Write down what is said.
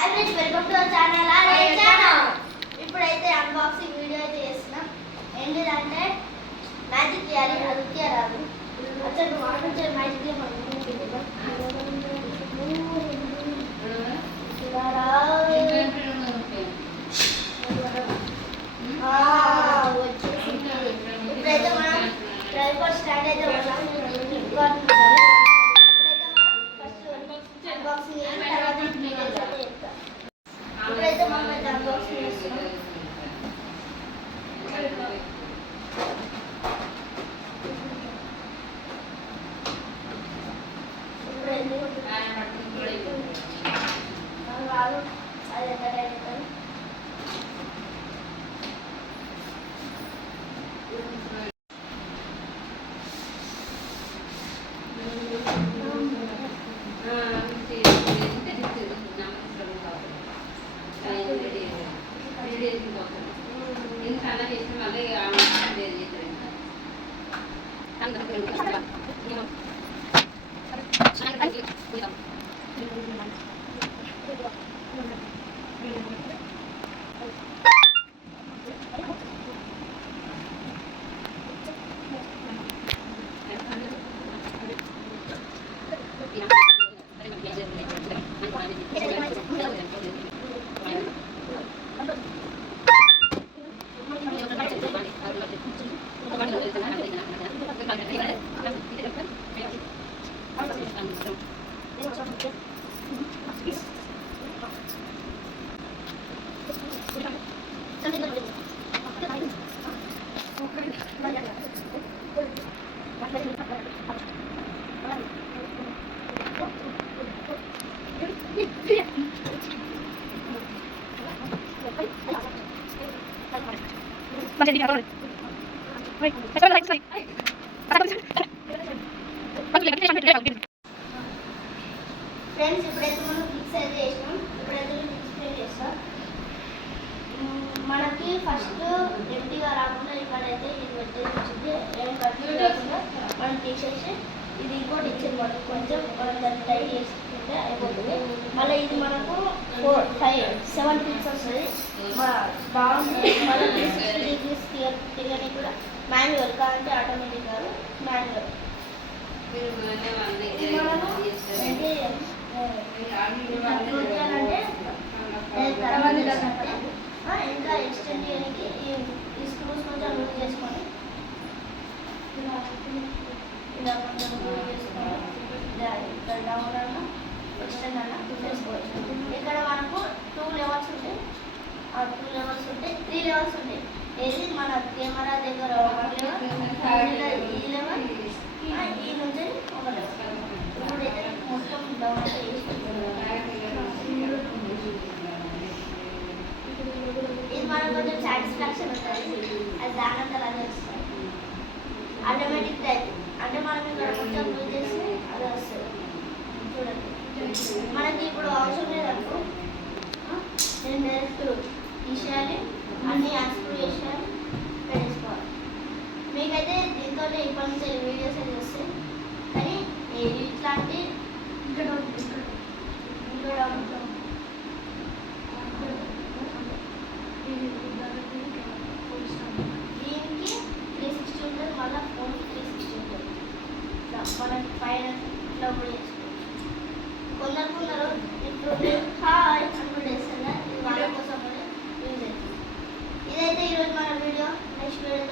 Friends welcome to our channel RA channel. ఇప్పుడైతే unboxing video అయితే చేస్తున్నాం. ఏంటిదంటే మ్యాజిక్ చేయాలి, అది ఉత్తిగా రాదు. అసలు వాటించే మ్యాజిక్ ఇప్పుడైతే మనం ట్రైపాడ్ స్టాండ్ అయితే అన్బాక్సింగ్ చేసిన తర్వాత డీటెయిల్స్ అయితే చెప్తాం. ఇప్పుడైతే మనం అయితే అన్బాక్సింగ్ చేస్తున్నాం. రాదు అది ఎంత టైం అవుతుంది. ఫ్రెండ్స్ ఇప్పుడైతే మనం ఫిక్స్ అయితే చేసినాం. ఇప్పుడైతే ఎక్స్ప్లెయిన్ చేస్తాం. మనకి ఫస్ట్ ఎంటీగా రాకుండా ఇక్కడైతే ఇది పెట్టేసి వచ్చింది. ఏం కట్ చేయకుండా మనం తీసేసి ఇది ఇంకోటి ఇచ్చింది. మనకు కొంచెం దాన్ని టైట్ చేసుకుంటే అయిపోతుంది. మళ్ళీ ఇది మనకు 4, 5, 7 పిక్స్ వస్తుంది. బాగుంది. మళ్ళీ 360 degrees తిరగడానికి కూడా మాన్యువల్ కాదంటే ఆటోమేటిక్ కాదు, మాన్యువల్. ఇంకా ఎక్స్టెండ్ చేయడానికి ఈ స్క్రూస్ కొంచెం లూజ్ చేసుకొని ఇలా కొంచెం లూజ్ చేసుకొని ఇక్కడ డౌన్ అన్న ఎక్స్టెండ్ అన్న చేసుకోవచ్చు. ఇక్కడ మనకు 2 లెవెల్స్ ఉంటాయి. ఆ 2 లెవెల్స్ ఉంటాయి, 3 లెవెల్స్ ఉంటాయి. ఏది మన కెమెరా దగ్గర ఒక లెవెల్, ఈ లెవెల్, ఈ నుంచి ఒక లెవెల్. ఇప్పుడైతే మొత్తం డౌన్ అయితే ఇది మనకు కొంచెం సాటిస్ఫాక్షన్ ఉంటుంది. అది దానంతా అదే వస్తుంది. ఆటోమేటిక్ టైప్ అంటే మనం ఇక్కడ కొంచెం లూజ్ చేసి అది వస్తుంది. చూడండి, మనకి ఇప్పుడు అవసరం లేదనుకో నేను డైరెక్ట్ తీసేయాలి, అన్నీ అన్స్క్రూ చేసేయాలి, పెట్టేసుకోవాలి. మీకైతే దీంతో ఇప్పటి నుంచి వీడియోస్ అయితే వస్తాయి. కానీ ఇట్లాంటి ఇక్కడ దీనికి 360 ఉంటుంది, మళ్ళీ ఫోన్ 360 ఉంటుంది. మనకి పైన ఇట్లా కూడా చేసుకోవచ్చు. కొందరు ఇప్పుడు హాయ్ అనుకుంటే ఇది వాళ్ళ కోసం కూడా యూజ్ అవుతుంది. ఇదైతే ఈరోజు మన వీడియో. Next video